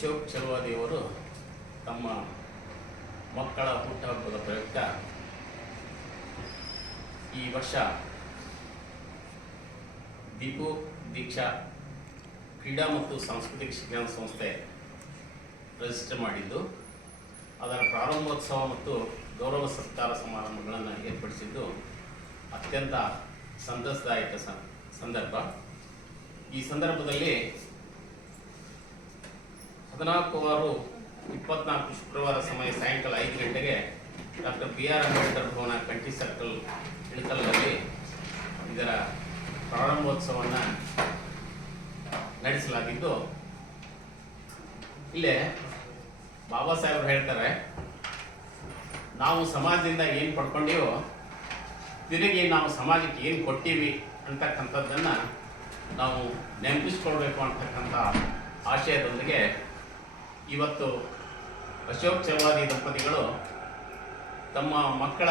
ಅಶೋಕ್ ಚಲುವಾದಿಯವರು ತಮ್ಮ ಮಕ್ಕಳ ಹುಟ್ಟುಹಬ್ಬದ ಪ್ರಯುಕ್ತ ಈ ವರ್ಷ ದೀಪು ದೀಕ್ಷಾ ಕ್ರೀಡಾ ಮತ್ತು ಸಾಂಸ್ಕೃತಿಕ ಶಿಕ್ಷಣ ಸಂಸ್ಥೆ ರಿಜಿಸ್ಟರ್ ಮಾಡಿದ್ದು, ಅದರ ಪ್ರಾರಂಭೋತ್ಸವ ಮತ್ತು ಗೌರವ ಸತ್ಕಾರ ಸಮಾರಂಭಗಳನ್ನು ಏರ್ಪಡಿಸಿದ್ದು ಅತ್ಯಂತ ಸಂತಸದಾಯಕ ಸಂದರ್ಭ. ಈ ಸಂದರ್ಭದಲ್ಲಿ ಹದಿನಾಲ್ಕು ಆರು ಇಪ್ಪತ್ನಾಲ್ಕು ಶುಕ್ರವಾರ ಸಮಯ ಸಾಯಂಕಾಲ ಐದು ಗಂಟೆಗೆ doctor B R Ambedkar Bhavan Kanthi circle ಇಳಕಲ್ನಲ್ಲಿ ಇದರ ಪ್ರಾರಂಭೋತ್ಸವವನ್ನು ನಡೆಸಲಾಗಿದ್ದು, ಇಲ್ಲೇ ಬಾಬಾ ಸಾಹೇಬರು ಹೇಳ್ತಾರೆ, ನಾವು ಸಮಾಜದಿಂದ ಏನು ಪಡ್ಕೊಂಡೀವೋ, ತಿರುಗಿ ನಾವು ಸಮಾಜಕ್ಕೆ ಏನು ಕೊಟ್ಟೀವಿ ಅಂತಕ್ಕಂಥದ್ದನ್ನು ನಾವು ನೆನಪಿಸ್ಕೊಳ್ಬೇಕು ಅಂತಕ್ಕಂಥ ಆಶಯದೊಂದಿಗೆ ಇವತ್ತು ಅಶೋಕ್ ಚವಾದಿ ದಂಪತಿಗಳು ತಮ್ಮ ಮಕ್ಕಳ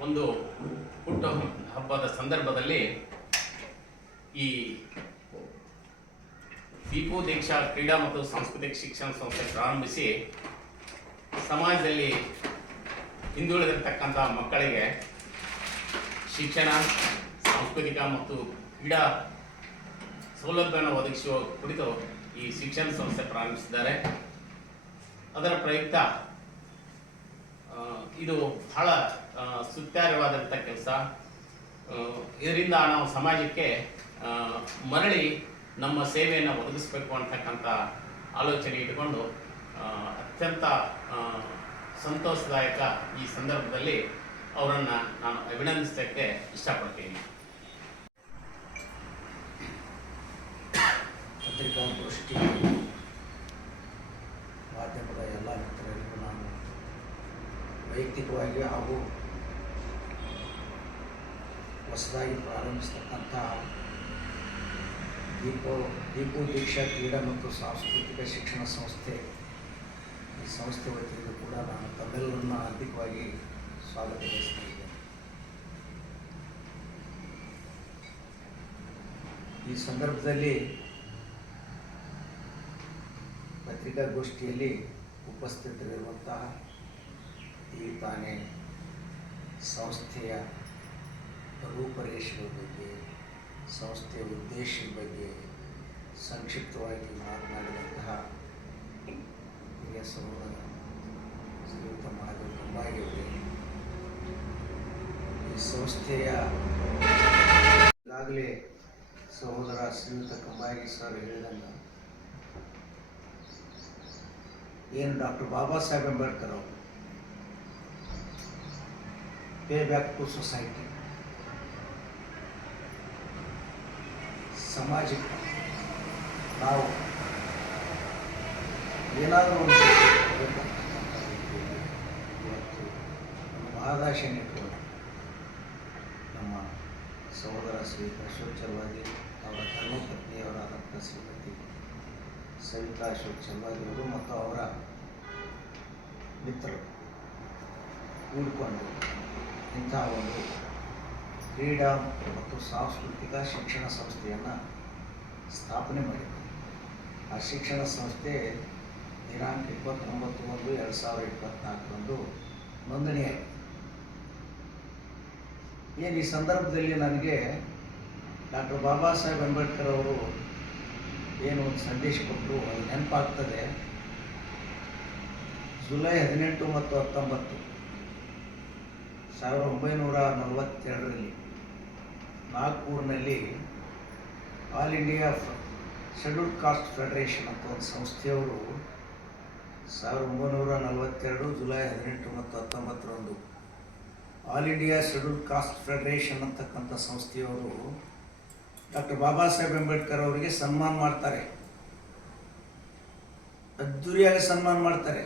ಒಂದು ಹುಟ್ಟು ಹಬ್ಬದ ಸಂದರ್ಭದಲ್ಲಿ ಈ ದೀಪು ದೀಕ್ಷಾ ಕ್ರೀಡಾ ಮತ್ತು ಸಾಂಸ್ಕೃತಿಕ ಶಿಕ್ಷಣ ಸಂಸ್ಥೆ ಪ್ರಾರಂಭಿಸಿ ಸಮಾಜದಲ್ಲಿ ಹಿಂದುಳಿದಿರ್ತಕ್ಕಂಥ ಮಕ್ಕಳಿಗೆ ಶಿಕ್ಷಣ, ಸಾಂಸ್ಕೃತಿಕ ಮತ್ತು ಕ್ರೀಡಾ ಸೌಲಭ್ಯವನ್ನು ಒದಗಿಸುವ ಕುರಿತು ಈ ಶಿಕ್ಷಣ ಸಂಸ್ಥೆ ಪ್ರಾರಂಭಿಸಿದ್ದಾರೆ. ಅದರ ಪ್ರಯುಕ್ತ ಇದು ಬಹಳ ಸುತ್ಯಾರವಾದಂಥ ಕೆಲಸ. ಇದರಿಂದ ನಾವು ಸಮಾಜಕ್ಕೆ ಮರಳಿ ನಮ್ಮ ಸೇವೆಯನ್ನು ಒದಗಿಸಬೇಕು ಅಂತಕ್ಕಂಥ ಆಲೋಚನೆ ಇಟ್ಟುಕೊಂಡು ಅತ್ಯಂತ ಸಂತೋಷದಾಯಕ ಈ ಸಂದರ್ಭದಲ್ಲಿ ಅವರನ್ನು ನಾನು ಅಭಿನಂದಿಸೋಕ್ಕೆ ಇಷ್ಟಪಡ್ತೀನಿ. ಪತ್ರಿಕಾಗೋಷ್ಠಿ ಮಾಧ್ಯಮದ ಎಲ್ಲ ಮಿತ್ರರಿಗೂ ನಾನು ವೈಯಕ್ತಿಕವಾಗಿ ಹಾಗೂ ಹೊಸದಾಗಿ ಪ್ರಾರಂಭಿಸ್ತಕ್ಕಂಥ ದೀಪೋ, ದೀಪು ದೀಕ್ಷಾ ಕ್ರೀಡಾ ಮತ್ತು ಸಾಂಸ್ಕೃತಿಕ ಶಿಕ್ಷಣ ಸಂಸ್ಥೆ, ಈ ಸಂಸ್ಥೆ ವತಿಯಿಂದ ಕೂಡ ನಾನು ತಮ್ಮೆಲ್ಲರನ್ನ ಹಾರ್ದಿಕವಾಗಿ ಸ್ವಾಗತ ಬಯಸ್ತಾ ಇದ್ದೇನೆ. ಈ ಸಂದರ್ಭದಲ್ಲಿ ಪತ್ರಿಕಾಗೋಷ್ಠಿಯಲ್ಲಿ ಉಪಸ್ಥಿತರಿರುವಂತಹ ಈ ತಾನೇ ಸಂಸ್ಥೆಯ ರೂಪರೇಷೆಗಳ ಬಗ್ಗೆ, ಸಂಸ್ಥೆಯ ಉದ್ದೇಶದ ಬಗ್ಗೆ ಸಂಕ್ಷಿಪ್ತವಾಗಿ ಮಾತನಾಡಿದಂತಹ ಹಿರಿಯ ಸಹೋದರ ಶ್ರೀಯುತ ಈ ಸಂಸ್ಥೆಯ ಈಗಾಗಲೇ ಸಹೋದರ ಶ್ರೀಯುತ ಕಂಬಾಗಿ ಸರ್ ಹೇಳಿದಂಗ, ಏನು ಡಾಕ್ಟರ್ ಬಾಬಾ ಸಾಹೇಬ್ ಅಂಬೇಡ್ಕರ್ ಅವರು ಪೇ ಬ್ಯಾಕ್ ಟು ಸೊಸೈಟಿ ಸಮಾಜಕ್ಕೆ ನಾವು ಏನಾದರೂ ಒಂದು ಇವತ್ತು ಮಹದಾಶೆಯನ್ನು ಇಟ್ಕೊಂಡು ನಮ್ಮ ಸಹೋದರ ಶ್ರೀ ಅಶೋಕ್ ಚರ್ವಾದಿ ಅವರ ಧರ್ಮಪತ್ನಿಯವರಾದಂಥ ಶ್ರೀಮತಿ ಸವಿತಾ ಅಶೋಕ್ ಅವರು ಮತ್ತು ಅವರ ಮಿತ್ರರು ಕೂಡಿಕೊಂಡು ಇಂತಹ ಒಂದು ಕ್ರೀಡಾ ಮತ್ತು ಸಾಂಸ್ಕೃತಿಕ ಶಿಕ್ಷಣ ಸಂಸ್ಥೆಯನ್ನು ಸ್ಥಾಪನೆ ಮಾಡಿದೆ ಆ ಶಿಕ್ಷಣ ಸಂಸ್ಥೆ ದಿನಾಂಕ ಇಪ್ಪತ್ತೊಂಬತ್ತು ಒಂದು ಎರಡು ಸಾವಿರದ ಇಪ್ಪತ್ತ್ನಾಲ್ಕರಂದು ನೋಂದಣಿಯಾಗಿದೆ. ಏನು ಈ ಸಂದರ್ಭದಲ್ಲಿ ನನಗೆ ಡಾಕ್ಟರ್ ಬಾಬಾ ಸಾಹೇಬ್ ಅಂಬೇಡ್ಕರ್ ಅವರು ಏನು ಒಂದು ಸಂದೇಶ ಕೊಟ್ಟರು, ಅದು ನೆನಪಾಗ್ತದೆ. ಜುಲೈ ಹದಿನೆಂಟು ಮತ್ತು ಹತ್ತೊಂಬತ್ತು. ಸಾವಿರದ ಒಂಬೈನೂರ ನಲವತ್ತೆರಡರಲ್ಲಿ ನಾಗ್ಪುರ್ನಲ್ಲಿ all India scheduled caste federation ಅಂತ ಒಂದು ಸಂಸ್ಥೆಯವರು ಸಾವಿರದ ಒಂಬೈನೂರ ನಲವತ್ತೆರಡು ಜುಲೈ ಹದಿನೆಂಟು ಮತ್ತು ಹತ್ತೊಂಬತ್ತರಂದು all India scheduled caste federation ಅಂತಕ್ಕಂಥ ಸಂಸ್ಥೆಯವರು ಡಾಕ್ಟರ್ ಬಾಬಾ ಸಾಹೇಬ್ ಅಂಬೇಡ್ಕರ್ ಅವರಿಗೆ ಸನ್ಮಾನ ಮಾಡ್ತಾರೆ. ಅದ್ದೂರಿಯಾಗಿ ಸನ್ಮಾನ ಮಾಡ್ತಾರೆ.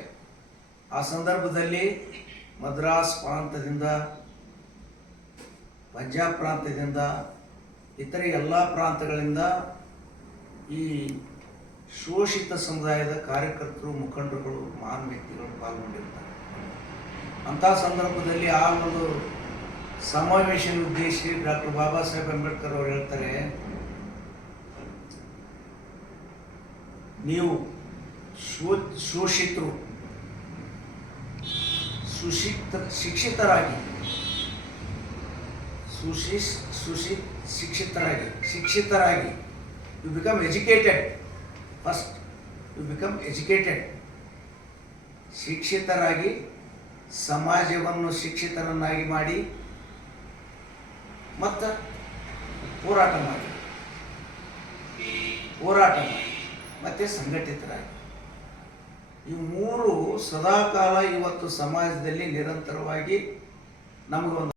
ಆ ಸಂದರ್ಭದಲ್ಲಿ ಮದ್ರಾಸ್ ಪ್ರಾಂತದಿಂದ ಪಂಜಾಬ್ ಪ್ರಾಂತ್ಯದಿಂದ, ಇತರೆ ಎಲ್ಲ ಪ್ರಾಂತಗಳಿಂದ ಈ ಶೋಷಿತ ಸಮುದಾಯದ ಕಾರ್ಯಕರ್ತರು, ಮುಖಂಡರುಗಳು, ಮಹಾನ್ ವ್ಯಕ್ತಿಗಳು ಪಾಲ್ಗೊಂಡಿರ್ತಾರೆ. ಅಂಥ ಸಂದರ್ಭದಲ್ಲಿ ಆ ಒಂದು ಸಮಾವೇಶ ಉದ್ದೇಶಿ ಡಾಕ್ಟರ್ ಬಾಬಾ ಸಾಹೇಬ್ ಅಂಬೇಡ್ಕರ್ ಅವರು ಹೇಳ್ತಾರೆ, ನೀವು ಶೋ, ಶೋಷಿತರು ಸುಶಿಕ್ತ, ಶಿಕ್ಷಿತರಾಗಿ. ಸುಶಿಸ್ ಸುಶಿ ಶಿಕ್ಷಿತರಾಗಿ. ಶಿಕ್ಷಿತರಾಗಿ. You become educated first you become educated ಶಿಕ್ಷಿತರಾಗಿ, ಸಮಾಜವನ್ನು ಶಿಕ್ಷಿತರನ್ನಾಗಿ ಮಾಡಿ, ಮತ್ತು ಹೋರಾಟ ಮಾಡಿ. ಹೋರಾಟ ಮಾಡಿ. ಮತ್ತು ಸಂಘಟಿತರಾಗಿ. ಈ ಮೂರು ಸದಾಕಾಲ ಇವತ್ತು ಸಮಾಜದಲ್ಲಿ ನಿರಂತರವಾಗಿ ನಮಗೊಂದು